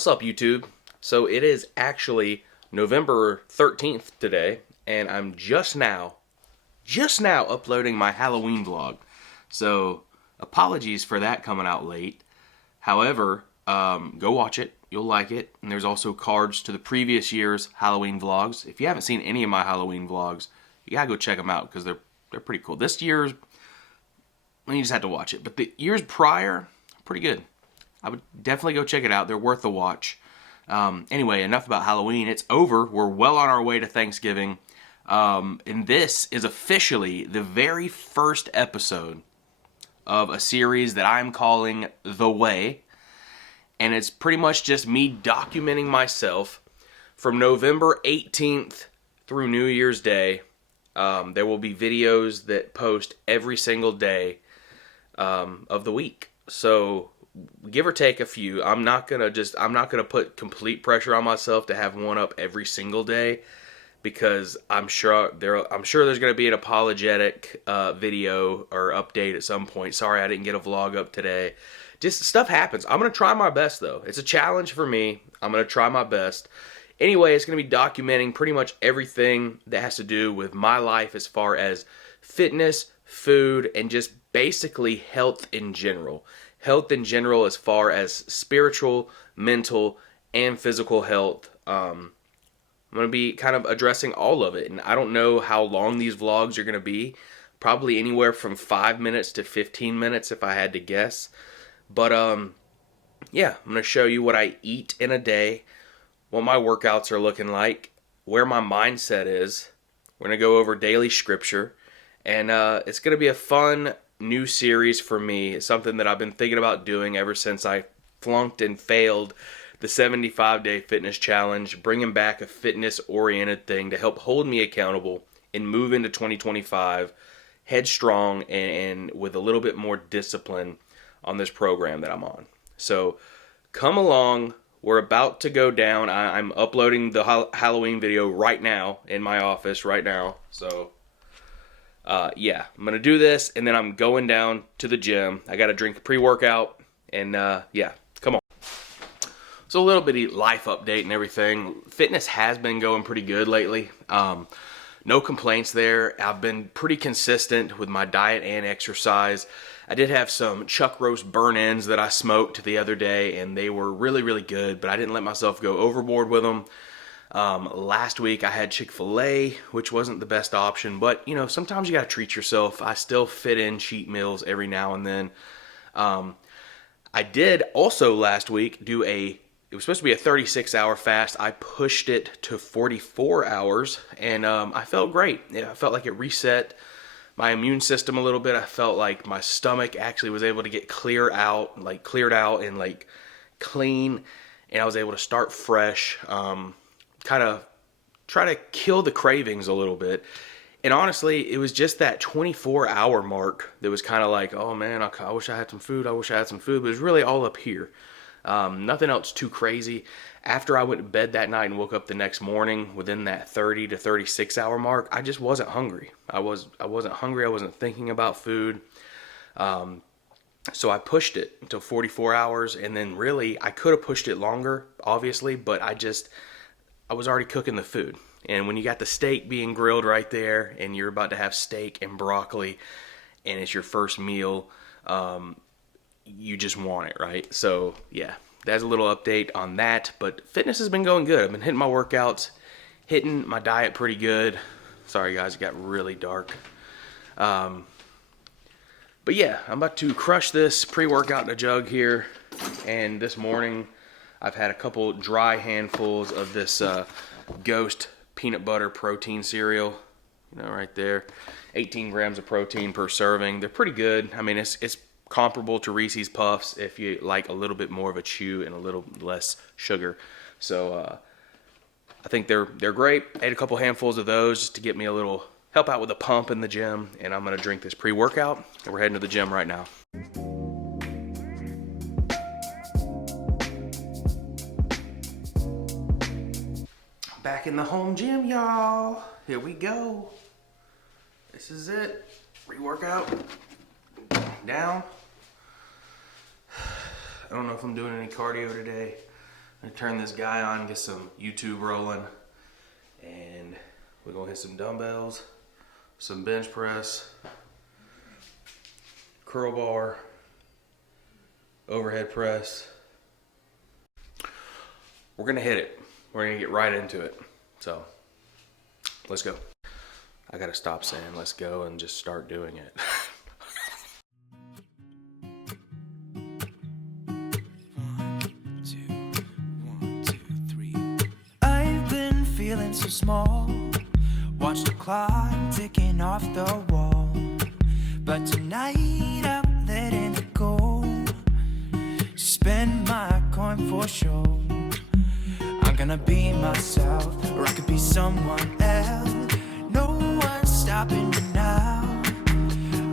What's up, YouTube? So it is actually November 13th today, and I'm just now uploading my Halloween vlog. So apologies for that coming out late. However, go watch it. You'll like it. And there's also cards to the previous year's Halloween vlogs. If you haven't seen any of my Halloween vlogs, you gotta go check them out because they're pretty cool. This year's, you just have to watch it. But the years prior, pretty good. I would definitely go check it out. They're worth the watch. Anyway, enough about Halloween. It's over. We're well on our way to Thanksgiving. And this is officially the very first episode of a series that I'm calling The Way. And it's pretty much just me documenting myself from November 18th through New Year's Day. There will be videos that post every single day of the week. So give or take a few. I'm not gonna put complete pressure on myself to have one up every single day, because I'm sure there's gonna be an apologetic video or update at some point. Sorry I didn't get a vlog up today. Just stuff happens. I'm gonna try my best though. It's a challenge for me. I'm gonna try my best. Anyway, it's gonna be documenting pretty much everything that has to do with my life as far as fitness, food, and just basically health in general. Health in general as far as spiritual, mental, and physical health. I'm going to be kind of addressing all of it. And I don't know how long these vlogs are going to be. Probably anywhere from 5 minutes to 15 minutes if I had to guess. But yeah, I'm going to show you what I eat in a day, what my workouts are looking like, where my mindset is. We're going to go over daily scripture. And it's going to be a fun new series for me. It's something that I've been thinking about doing ever since I flunked and failed the 75-day fitness challenge, bringing back a fitness-oriented thing to help hold me accountable and move into 2025 headstrong and with a little bit more discipline on this program that I'm on. So come along. We're about to go down. I'm uploading the Halloween video right now in my office right now. So yeah, I'm going to do this, and then I'm going down to the gym. I got to drink a pre-workout, and yeah, come on. So a little bitty life update and everything. Fitness has been going pretty good lately. No complaints there. I've been pretty consistent with my diet and exercise. I did have some chuck roast burn-ins that I smoked the other day, and they were really, really good, but I didn't let myself go overboard with them. Last week I had Chick-fil-A, which wasn't the best option, but you know, sometimes you gotta treat yourself. I still fit in cheat meals every now and then. I did also last week do it was supposed to be a 36-hour fast. I pushed it to 44 hours, and I felt great. I felt like it reset my immune system a little bit. I felt like my stomach actually was able to get cleared out and clean, and I was able to start fresh. Kind of try to kill the cravings a little bit. And honestly, it was just that 24-hour mark that was kind of like, oh man, I wish I had some food. But it was really all up here. Nothing else too crazy. After I went to bed that night and woke up the next morning within that 30 to 36 hour mark, I just wasn't hungry. I wasn't hungry. I wasn't thinking about food. So I pushed it until 44 hours, and then really I could have pushed it longer, obviously, but I was already cooking the food. And when you got the steak being grilled right there, and you're about to have steak and broccoli, and it's your first meal, you just want it, right? So yeah, that's a little update on that. But fitness has been going good. I've been hitting my workouts, hitting my diet pretty good. Sorry guys, it got really dark. But yeah, I'm about to crush this pre-workout in a jug here. And this morning, I've had a couple dry handfuls of this Ghost peanut butter protein cereal, you know, right there. 18 grams of protein per serving. They're pretty good. I mean, it's comparable to Reese's Puffs if you like a little bit more of a chew and a little less sugar. So I think they're great. I ate a couple handfuls of those just to get me a little help out with a pump in the gym, and I'm gonna drink this pre-workout, and we're heading to the gym right now. Back in the home gym, y'all. Here we go. This is it. Pre-workout. Down. I don't know if I'm doing any cardio today. I'm gonna turn this guy on, get some YouTube rolling, and we're gonna hit some dumbbells, some bench press, curl bar, overhead press. We're gonna hit it. We're gonna get right into it. So, let's go. I gotta stop saying let's go and just start doing it. Feeling so small, watch the clock ticking off the wall, but tonight I'm letting it go. Spend my coin for sure. I'm gonna be myself, or I could be someone else. No one's stopping me now.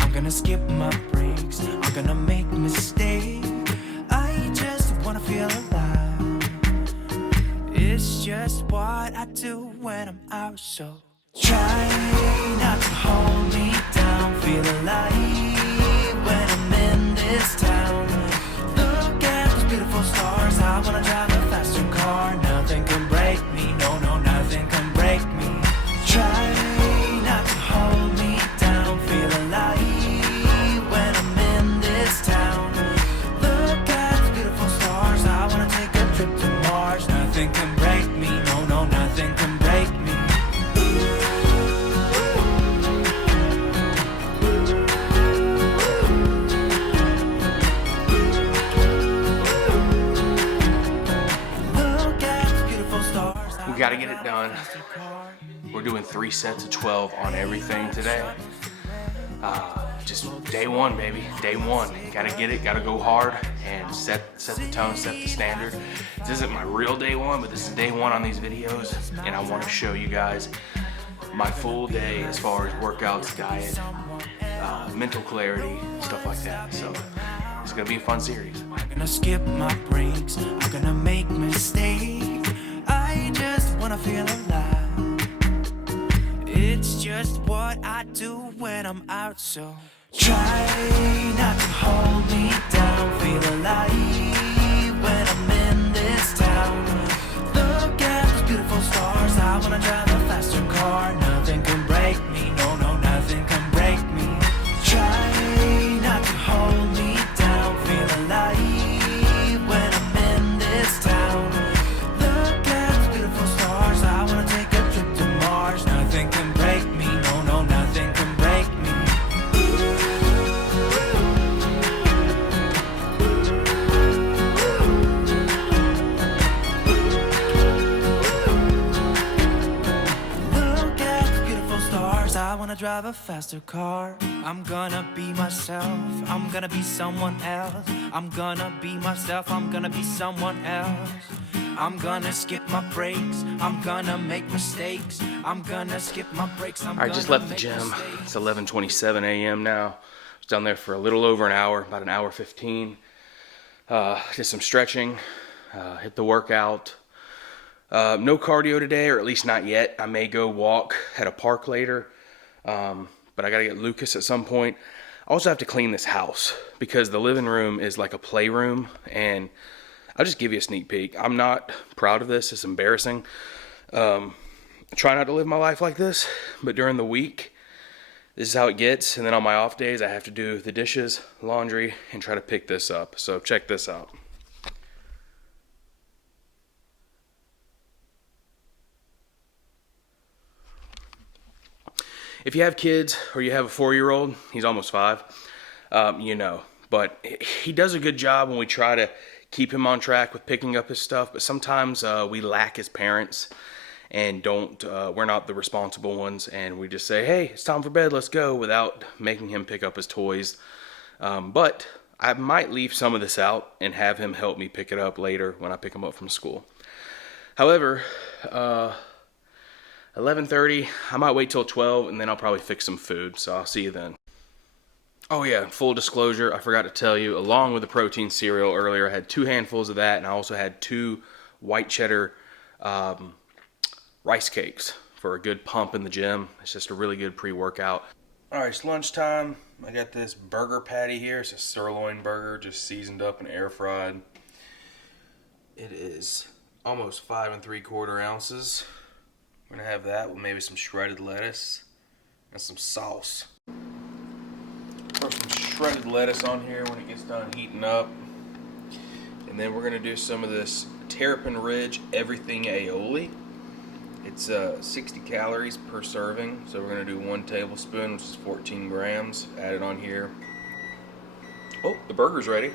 I'm gonna skip my breaks, I'm gonna make mistakes. I just wanna feel alive. It's just what I do when I'm out, so try not to hold me down. Feel alive when I'm in this town. Look at those beautiful stars. I wanna drive a faster car. Nothing can break me, no, no, nothing can break me. Try not to hold me down. Feel alive when I'm in this town. Look at those beautiful stars. I wanna take a trip to Mars. Nothing can break me, no, no, nothing can break me. Look at the beautiful stars. We gotta get it done. We're doing 3 sets of 12 on everything today. Just day one, baby. Day one. Gotta get it, gotta go hard and set the tone, set the standard. This isn't my real day one, but this is day one on these videos, and I want to show you guys my full day as far as workouts, diet, mental clarity, stuff like that. So it's gonna be a fun series. I'm gonna skip my breaks, I'm gonna make mistakes. I just wanna feel alive. It's just what I do when I'm out, so try not to hold me down. Feel alive when I'm in this town. Look at those beautiful stars. I wanna drive a faster car. Nothing can break me, no, no, nothing can break me. Try not to hold me down. Feel alive when I'm in this town. Look at those beautiful stars. I wanna take a trip to Mars. Nothing can break me, no, no, nothing can break me. Look at the beautiful stars. I wanna drive a faster car. I'm gonna be myself. I'm gonna be someone else. I'm gonna be myself. I'm gonna be someone else. I'm gonna skip my breaks. I'm gonna make mistakes. I'm gonna skip my breaks. I just left the gym. It's 11:27 a.m. now. I was down there for a little over an hour, about an hour 15. Did some stretching, hit the workout. No cardio today, or at least not yet. I may go walk at a park later, but I gotta get Lucas at some point. I also have to clean this house because the living room is like a playroom, and I'll just give you a sneak peek. I'm not proud of this. It's embarrassing. I try not to live my life like this, but during the week, this is how it gets. And then on my off days, I have to do the dishes, laundry, and try to pick this up. So check this out. If you have kids or you have a 4-year-old, he's almost 5, you know. But he does a good job when we try to keep him on track with picking up his stuff, but sometimes we lack as parents and we're not the responsible ones, and we just say, hey, it's time for bed, let's go, without making him pick up his toys. But I might leave some of this out and have him help me pick it up later when I pick him up from school. However, 11:30, I might wait till 12, and then I'll probably fix some food, so I'll see you then. Oh yeah, full disclosure, I forgot to tell you, along with the protein cereal earlier, I had 2 handfuls of that, and I also had 2 white cheddar rice cakes for a good pump in the gym. It's just a really good pre-workout. Alright, it's lunchtime. I got this burger patty here. It's a sirloin burger, just seasoned up and air fried. It is almost 5 3/4 ounces. We're gonna have that with maybe some shredded lettuce and some sauce. Throw some shredded lettuce on here when it gets done heating up. And then we're gonna do some of this Terrapin Ridge Everything Aioli. It's 60 calories per serving, so we're gonna do 1 tablespoon, which is 14 grams. Add it on here. Oh, the burger's ready.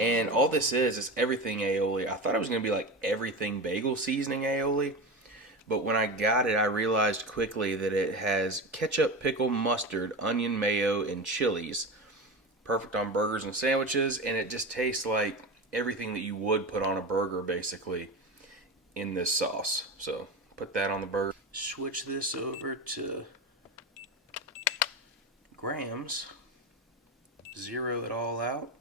And all this is everything aioli. I thought it was gonna be like everything bagel seasoning aioli, but when I got it, I realized quickly that it has ketchup, pickle, mustard, onion, mayo, and chilies. Perfect on burgers and sandwiches, and it just tastes like everything that you would put on a burger, basically, in this sauce. So put that on the burger. Switch this over to grams. Zero it all out.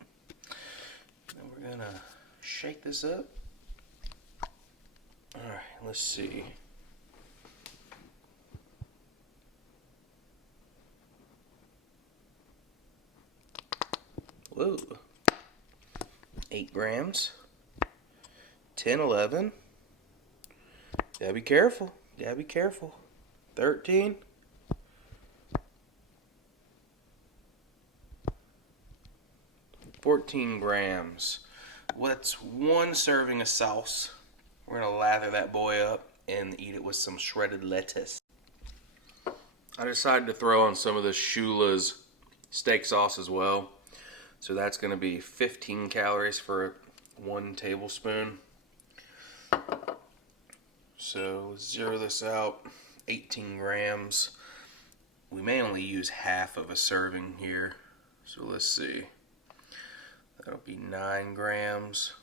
Then we're gonna shake this up. All right, let's see. Whoa. 8 grams. 10, 11. Gotta be careful. Gotta be careful. 13. 14 grams. What's 1 serving of sauce? We're gonna lather that boy up and eat it with some shredded lettuce. I decided to throw on some of the Shula's steak sauce as well. So that's gonna be 15 calories for 1 tablespoon. So let's zero this out. 18 grams. We may only use half of a serving here. So let's see. That'll be 9 grams.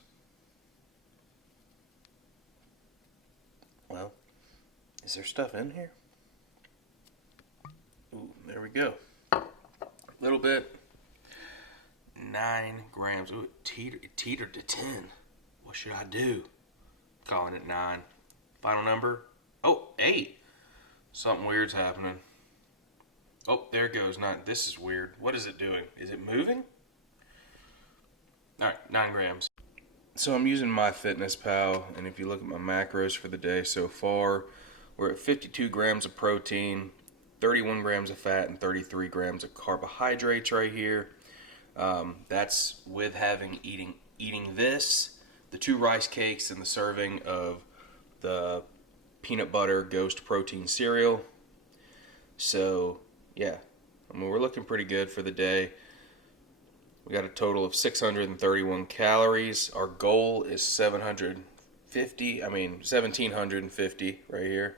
Well, is there stuff in here? Ooh, there we go. A little bit. 9 grams. Ooh, it teetered to 10. What should I do? Calling it 9. Final number? Oh, 8. Something weird's happening. Oh, there it goes. 9. This is weird. What is it doing? Is it moving? Alright, 9 grams. So I'm using MyFitnessPal, and if you look at my macros for the day so far, we're at 52 grams of protein, 31 grams of fat, and 33 grams of carbohydrates right here. That's with eating this, the 2 rice cakes, and the serving of the peanut butter ghost protein cereal. So yeah, I mean, we're looking pretty good for the day. We got a total of 631 calories. Our goal is 1750 right here.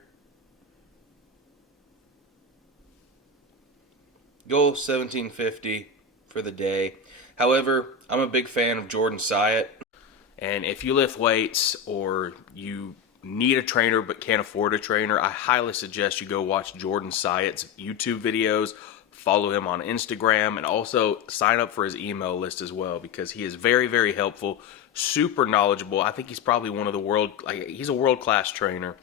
Goal 1750 for the day. However, I'm a big fan of Jordan Syatt. And if you lift weights or you need a trainer but can't afford a trainer, I highly suggest you go watch Jordan Syatt's YouTube videos. Follow him on Instagram, and also sign up for his email list as well, because he is very, very helpful, super knowledgeable. I think he's probably he's a world-class trainer.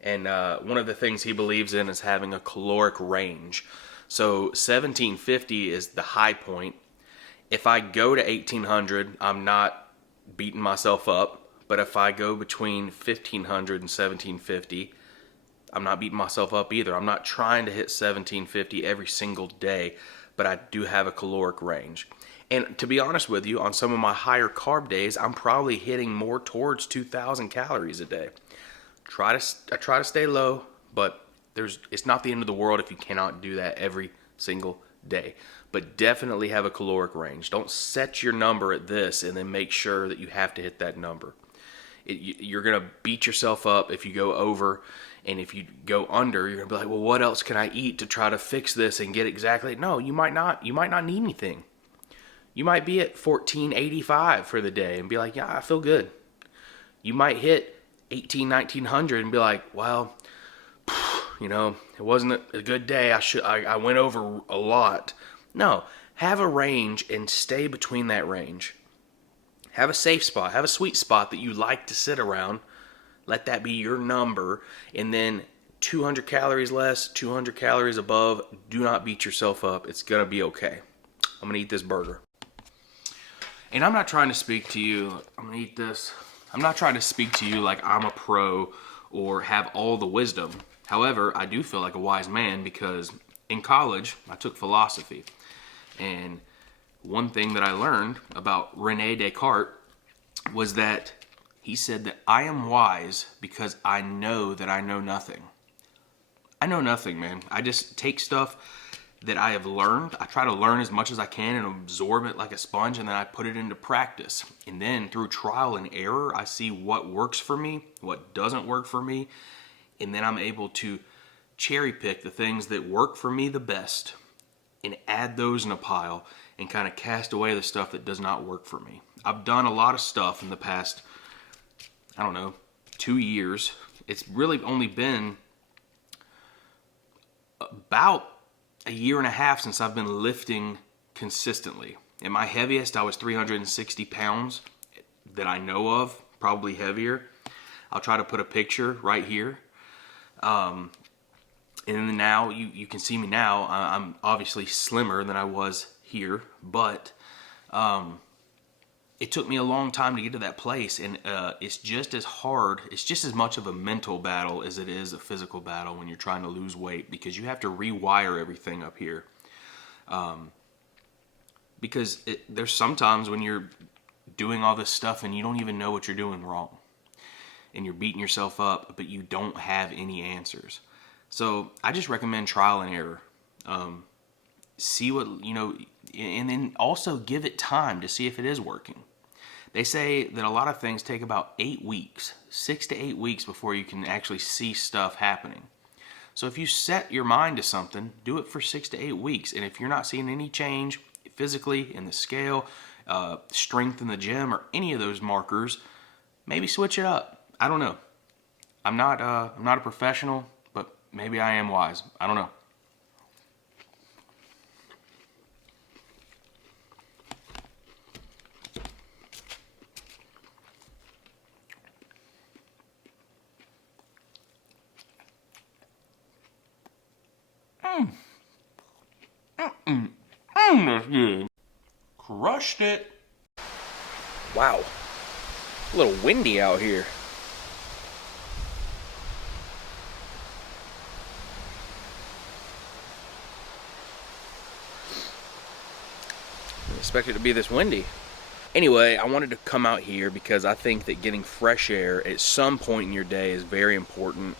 And one of the things he believes in is having a caloric range. So 1750 is the high point. If I go to 1800, I'm not beating myself up. But if I go between 1500 and 1750, I'm not beating myself up either. I'm not trying to hit 1750 every single day, but I do have a caloric range. And to be honest with you, on some of my higher carb days, I'm probably hitting more towards 2,000 calories a day. I try to stay low, but it's not the end of the world if you cannot do that every single day. But definitely have a caloric range. Don't set your number at this and then make sure that you have to hit that number. You're going to beat yourself up if you go over. And if you go under, you're going to be like, well, what else can I eat to try to fix this and get exactly? No, you might not. You might not need anything. You might be at 1485 for the day and be like, yeah, I feel good. You might hit 1900 and be like, well, it wasn't a good day. I went over a lot. No, have a range and stay between that range. Have a safe spot. Have a sweet spot that you like to sit around. Let that be your number, and then 200 calories less, 200 calories above. Do not beat yourself up. It's going to be okay. I'm going to eat this burger. And I'm not trying to speak to you, I'm gonna eat this. I'm not trying to speak to you like I'm a pro or have all the wisdom. However, I do feel like a wise man because in college, I took philosophy. And one thing that I learned about Rene Descartes was that he said that I am wise because I know that I know nothing. I know nothing, man. I just take stuff that I have learned. I try to learn as much as I can and absorb it like a sponge, and then I put it into practice. And then through trial and error, I see what works for me, what doesn't work for me, and then I'm able to cherry pick the things that work for me the best and add those in a pile and kind of cast away the stuff that does not work for me. I've done a lot of stuff in the past, 2 years. It's really only been about a year and a half since I've been lifting consistently. At my heaviest, I was 360 pounds that I know of, probably heavier. I'll try to put a picture right here. And then now, you can see me now. I'm obviously slimmer than I was here, but it took me a long time to get to that place, and it's just as hard, it's just as much of a mental battle as it is a physical battle when you're trying to lose weight, because you have to rewire everything up here. Because there's sometimes when you're doing all this stuff and you don't even know what you're doing wrong, and you're beating yourself up, but you don't have any answers. So I just recommend trial and error. See what, and then also give it time to see if it is working. They say that a lot of things take about 8 weeks, 6 to 8 weeks before you can actually see stuff happening. So if you set your mind to something, do it for 6 to 8 weeks. And if you're not seeing any change physically in the scale, strength in the gym, or any of those markers, maybe switch it up. I don't know. I'm not a professional, but maybe I am wise. I don't know. That's good. Crushed it. Wow. A little windy out here. Didn't expect it to be this windy. Anyway, I wanted to come out here because I think that getting fresh air at some point in your day is very important.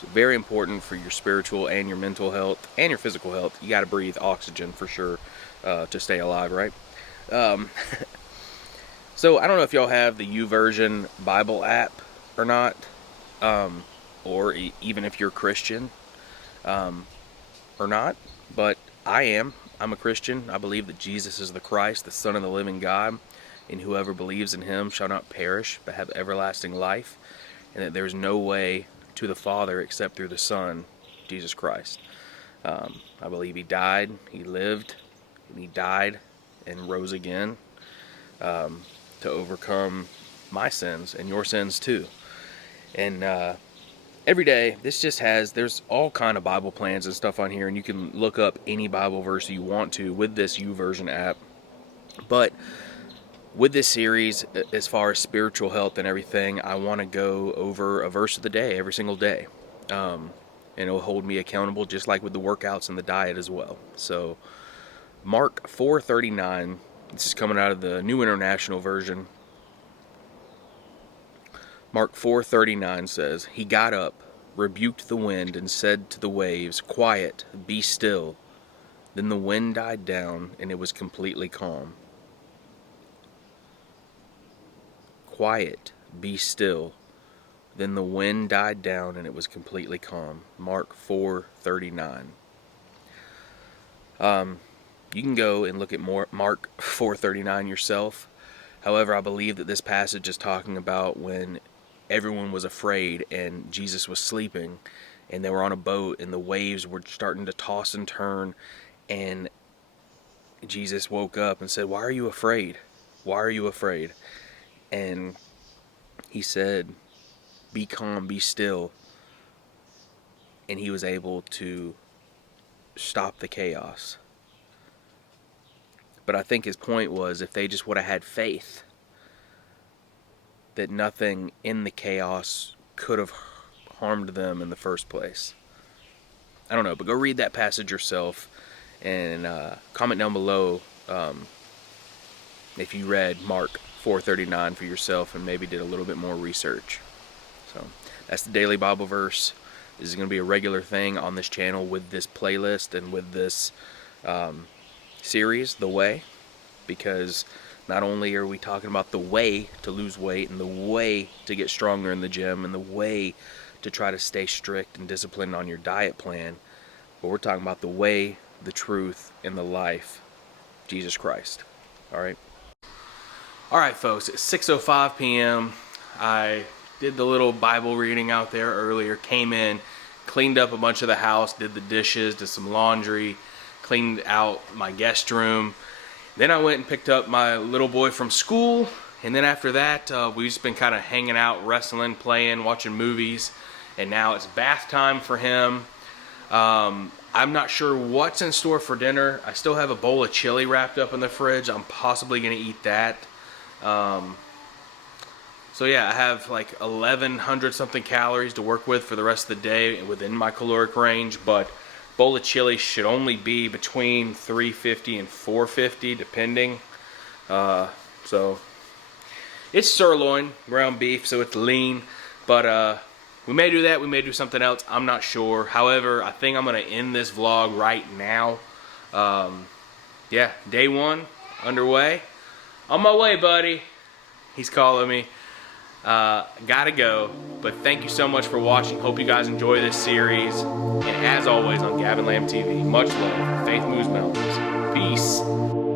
It's very important for your spiritual and your mental health and your physical health. You got to breathe oxygen for sure to stay alive, right? So I don't know if y'all have the YouVersion Bible app or not, or even if you're Christian or not, but I am. I'm a Christian. I believe that Jesus is the Christ, the Son of the living God, and whoever believes in him shall not perish but have everlasting life, and that there's no way to the Father except through the Son, Jesus Christ. I believe he died, he lived, and he died and rose again to overcome my sins and your sins too. And every day, there's all kind of Bible plans and stuff on here, and you can look up any Bible verse you want to with this YouVersion app. But with this series, as far as spiritual health and everything, I want to go over a verse of the day every single day. And it'll hold me accountable, just like with the workouts and the diet as well. So, Mark 4:39, this is coming out of the New International Version. Mark 4:39 says, "He got up, rebuked the wind, and said to the waves, 'Quiet, be still.' Then the wind died down, and it was completely calm." Quiet, be still. Then the wind died down and it was completely calm. Mark 4:39. You can go and look at Mark 4:39 yourself. However, I believe that this passage is talking about when everyone was afraid and Jesus was sleeping and they were on a boat and the waves were starting to toss and turn, and Jesus woke up and said, "Why are you afraid? Why are you afraid?" And he said, "Be calm, be still." And he was able to stop the chaos. But I think his point was, if they just would have had faith that nothing in the chaos could have harmed them in the first place. I don't know, but go read that passage yourself, and comment down below if you read Mark 4:39 for yourself and maybe did a little bit more research. So that's the daily Bible verse. This is going to be a regular thing on this channel with this playlist and with this series, The Way, because not only are we talking about the way to lose weight and the way to get stronger in the gym and the way to try to stay strict and disciplined on your diet plan, but we're talking about the way, the truth, and the life, Jesus Christ. All right, folks, it's 6:05 p.m. I did the little Bible reading out there earlier, came in, cleaned up a bunch of the house, did the dishes, did some laundry, cleaned out my guest room. Then I went and picked up my little boy from school, and then after that, we've just been kind of hanging out, wrestling, playing, watching movies, and now it's bath time for him. I'm not sure what's in store for dinner. I still have a bowl of chili wrapped up in the fridge. I'm possibly going to eat that. So yeah, I have like 1,100 something calories to work with for the rest of the day within my caloric range, but bowl of chili should only be between 350 and 450 depending. So it's sirloin, ground beef, so it's lean, but we may do that, we may do something else, I'm not sure. However, I think I'm going to end this vlog right now. Yeah, day one underway. On my way, buddy. He's calling me. Gotta go. But thank you so much for watching. Hope you guys enjoy this series. And as always on Gavin Lamb TV, much love. Faith moves mountains. Peace.